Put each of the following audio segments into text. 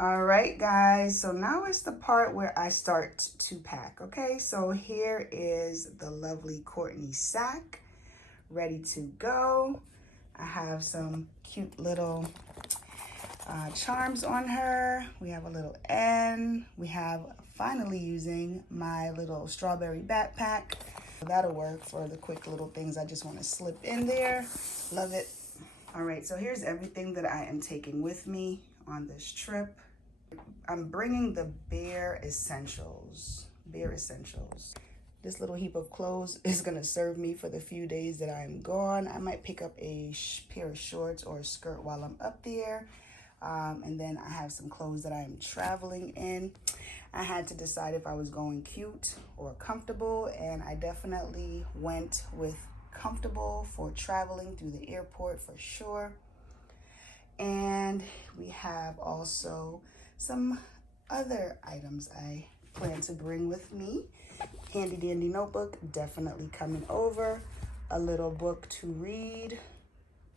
All right, guys, so now it's the part where I start to pack. Okay, so here is the lovely Courtney sack ready to go. I have some cute little charms on her. We have a little N. We have finally using my little strawberry backpack. That'll work for the quick little things I just want to slip in there. Love it. All right, so here's everything that I am taking with me on this trip. I'm bringing the bare essentials. This little heap of clothes is gonna serve me for the few days that I'm gone. I might pick up a pair of shorts or a skirt while I'm up there. And then I have some clothes that I'm traveling in. I had to decide if I was going cute or comfortable, and I definitely went with comfortable for traveling through the airport for sure. And we have also some other items I plan to bring with me. Handy dandy notebook, definitely coming over. A little book to read,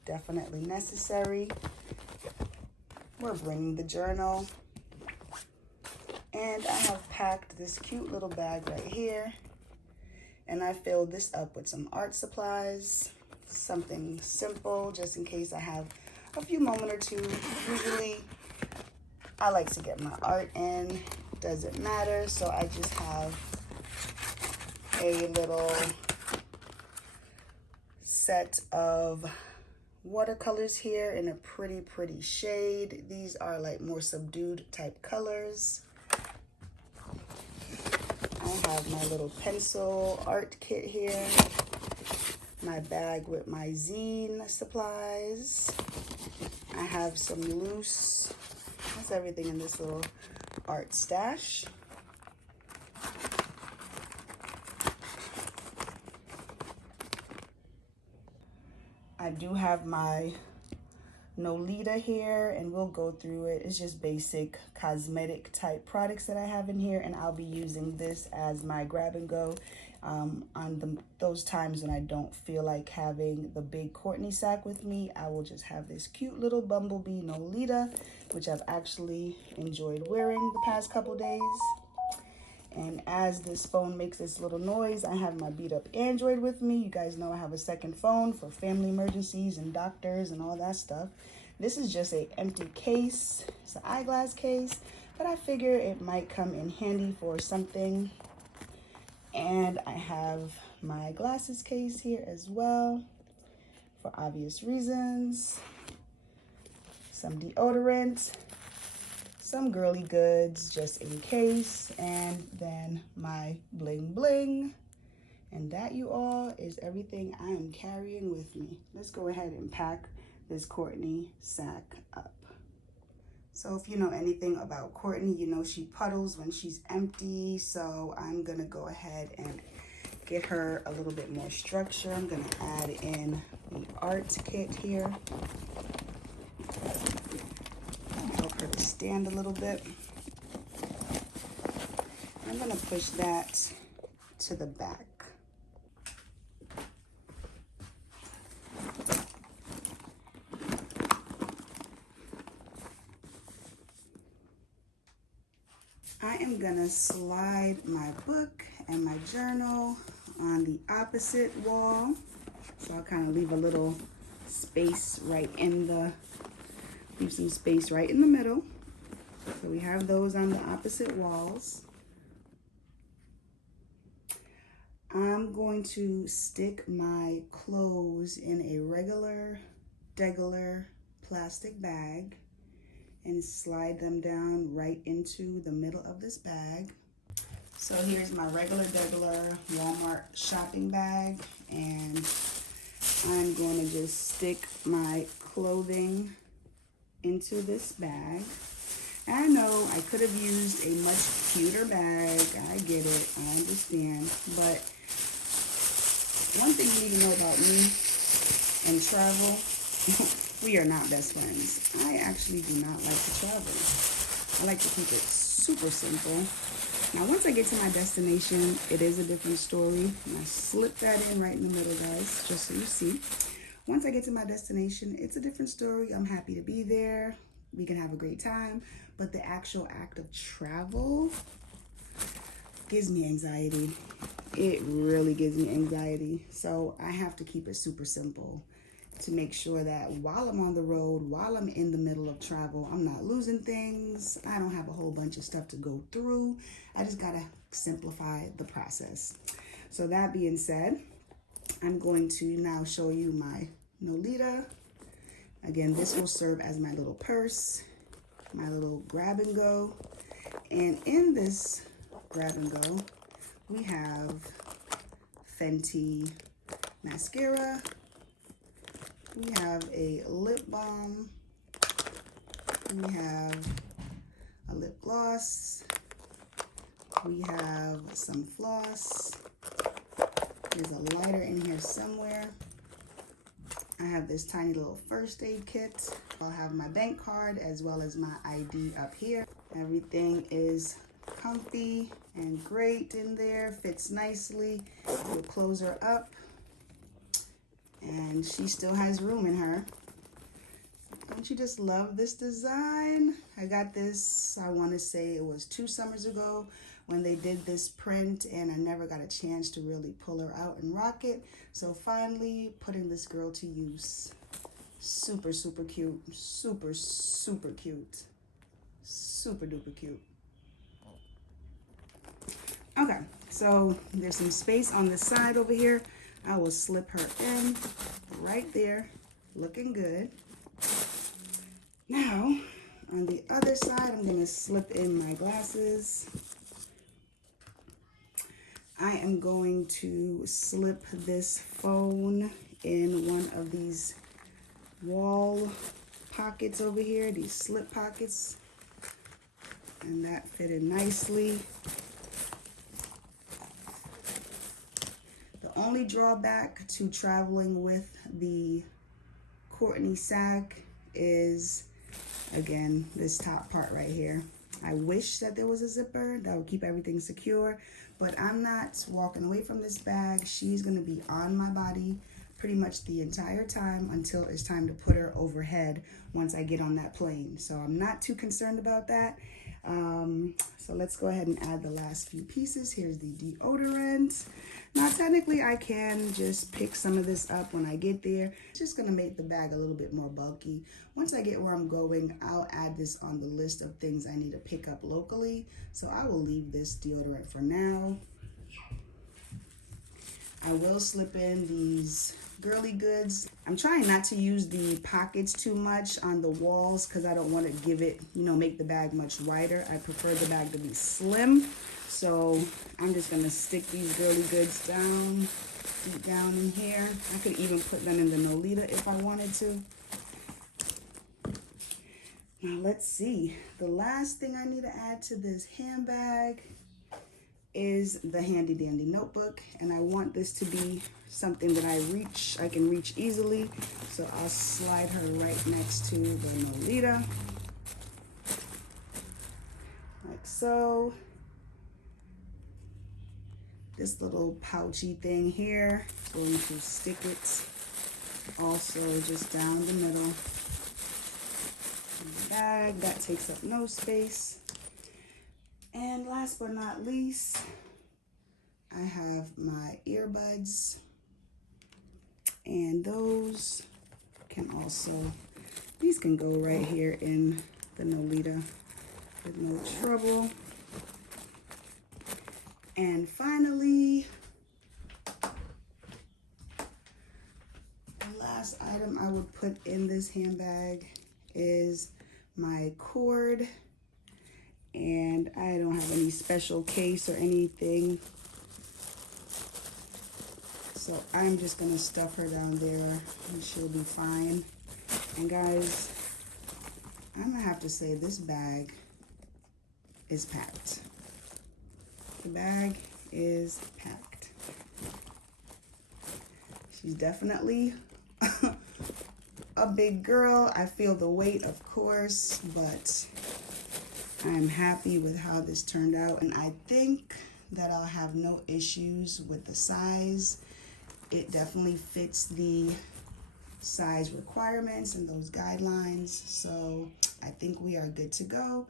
definitely necessary. We're bringing the journal. And I have packed this cute little bag right here. And I filled this up with some art supplies, something simple, just in case I have a few moments or two. Usually I like to get my art in, doesn't matter. So I just have a little set of watercolors here in a pretty shade. These are like more subdued type colors. I have my little pencil art kit here, my bag with my zine supplies. I have some loose, that's everything in this little art stash. I do have my Nolita here, and we'll go through it. It's just basic cosmetic type products that I have in here, and I'll be using this as my grab and go on those times when I don't feel like having the big Courtney sack with me. I will just have this cute little bumblebee Nolita, which I've actually enjoyed wearing the past couple days. And as this phone makes this little noise, I have my beat up Android with me. You guys know I have a second phone for family emergencies and doctors and all that stuff. This is just an empty case. It's an eyeglass case, but I figure it might come in handy for something. And I have my glasses case here as well for obvious reasons. Some deodorant, some girly goods just in case, and then my bling bling. And that, you all, is everything I am carrying with me. Let's go ahead and pack this Courtney sack up. So if you know anything about Courtney, you know she puddles when she's empty. So I'm gonna go ahead and get her a little bit more structure. I'm gonna add in the art kit here. Help her to stand a little bit. I'm gonna push that to the back. I am gonna slide my book and my journal on the opposite wall. So I'll kind of leave a little space right in the, leave some space right in the middle. So we have those on the opposite walls. I'm going to stick my clothes in a regular plastic bag and slide them down right into the middle of this bag. So here's my regular Walmart shopping bag, and I'm going to just stick my clothing into this bag. I know I could have used a much cuter bag. I get it. I understand. But one thing you need to know about me and travel, we are not best friends. I actually do not like to travel. I like to keep it super simple. Now, once I get to my destination, it is a different story. And I slip that in right in the middle, guys, just so you see. Once I get to my destination, it's a different story. I'm happy to be there. We can have a great time. But the actual act of travel gives me anxiety. It really gives me anxiety. So I have to keep it super simple to make sure that while I'm on the road, while I'm in the middle of travel, I'm not losing things. I don't have a whole bunch of stuff to go through. I just gotta simplify the process. So that being said, I'm going to now show you my Nolita. Again, this will serve as my little purse, my little grab and go. And in this grab and go, we have Fenty mascara. We have a lip balm. We have a lip gloss. We have some floss. There's a lighter in here somewhere. I have this tiny little first aid kit. I'll have my bank card as well as my ID up here. Everything is comfy and great in there, fits nicely. We'll close her up. And she still has room in her. Don't you just love this design? I got this, I want to say it was 2 summers ago when they did this print, and I never got a chance to really pull her out and rock it. So finally putting this girl to use. Super, super cute. Super, super cute. Super duper cute. Okay, so there's some space on the side over here. I will slip her in right there, looking good. Now, on the other side, I'm gonna slip in my glasses. I am going to slip this phone in one of these wall pockets over here, these slip pockets, and that fit in nicely. The only drawback to traveling with the Courtney sack is, again, this top part right here. I wish that there was a zipper that would keep everything secure, but I'm not walking away from this bag. She's gonna be on my body pretty much the entire time until it's time to put her overhead once I get on that plane. So I'm not too concerned about that. So let's go ahead and add the last few pieces. Here's the deodorant. Now, technically, I can just pick some of this up when I get there. It's just gonna make the bag a little bit more bulky. Once I get where I'm going, I'll add this on the list of things I need to pick up locally. So I will leave this deodorant for now. I will slip in these girly goods. I'm trying not to use the pockets too much on the walls because I don't want to give it, make the bag much wider. I prefer the bag to be slim. So I'm just going to stick these girly goods down, deep down in here. I could even put them in the Nolita if I wanted to. Now let's see. The last thing I need to add to this handbag is the handy dandy notebook, and I want this to be something that I can reach easily. So I'll slide her right next to the Nolita, like so. This little pouchy thing here, going to stick it also just down the middle of the bag. That takes up no space. And last but not least, I have my earbuds, and those can also, these can go right here in the Nolita with no trouble. And finally, the last item I would put in this handbag is my cord. And I don't have any special case or anything, so I'm just gonna stuff her down there and she'll be fine. And guys, I'm gonna have to say this bag is packed. The bag is packed. She's definitely a big girl. I feel the weight, of course, but I'm happy with how this turned out. And I think that I'll have no issues with the size. It definitely fits the size requirements and those guidelines. So I think we are good to go.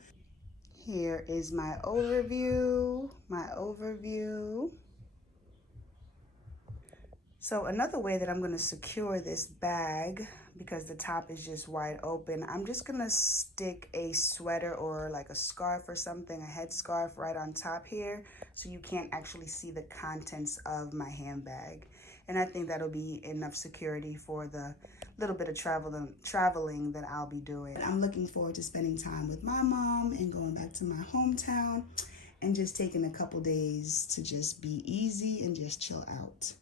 Here is my overview. So another way that I'm going to secure this bag, because the top is just wide open, I'm just going to stick a sweater or like a scarf or something, a headscarf right on top here, so you can't actually see the contents of my handbag. And I think that'll be enough security for the little bit of traveling that I'll be doing. I'm looking forward to spending time with my mom and going back to my hometown and just taking a couple days to just be easy and just chill out.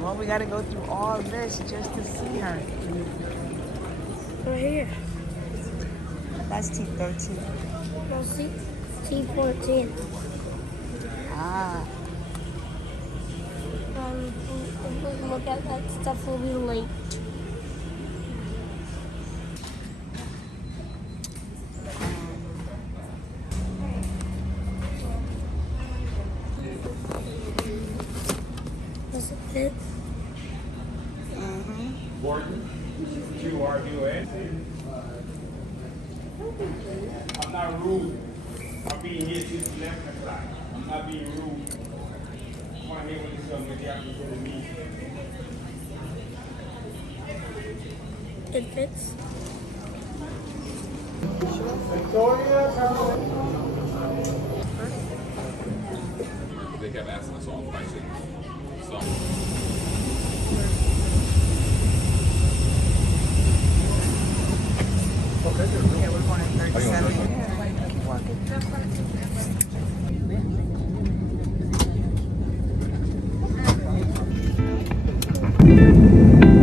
Well, we gotta go through all this just to see her. Right here. That's T13. No, see, T14. Ah. If we look at that stuff, we'll be late. Does it fit? Bourke, Q-R-U-S. I'm not rude. I'm being here since 11 o'clock. I'm not being rude. I want to hear what you're saying with the after to me. It fits. They kept asking us all questions. So. Yeah, we're going at 37. Keep walking.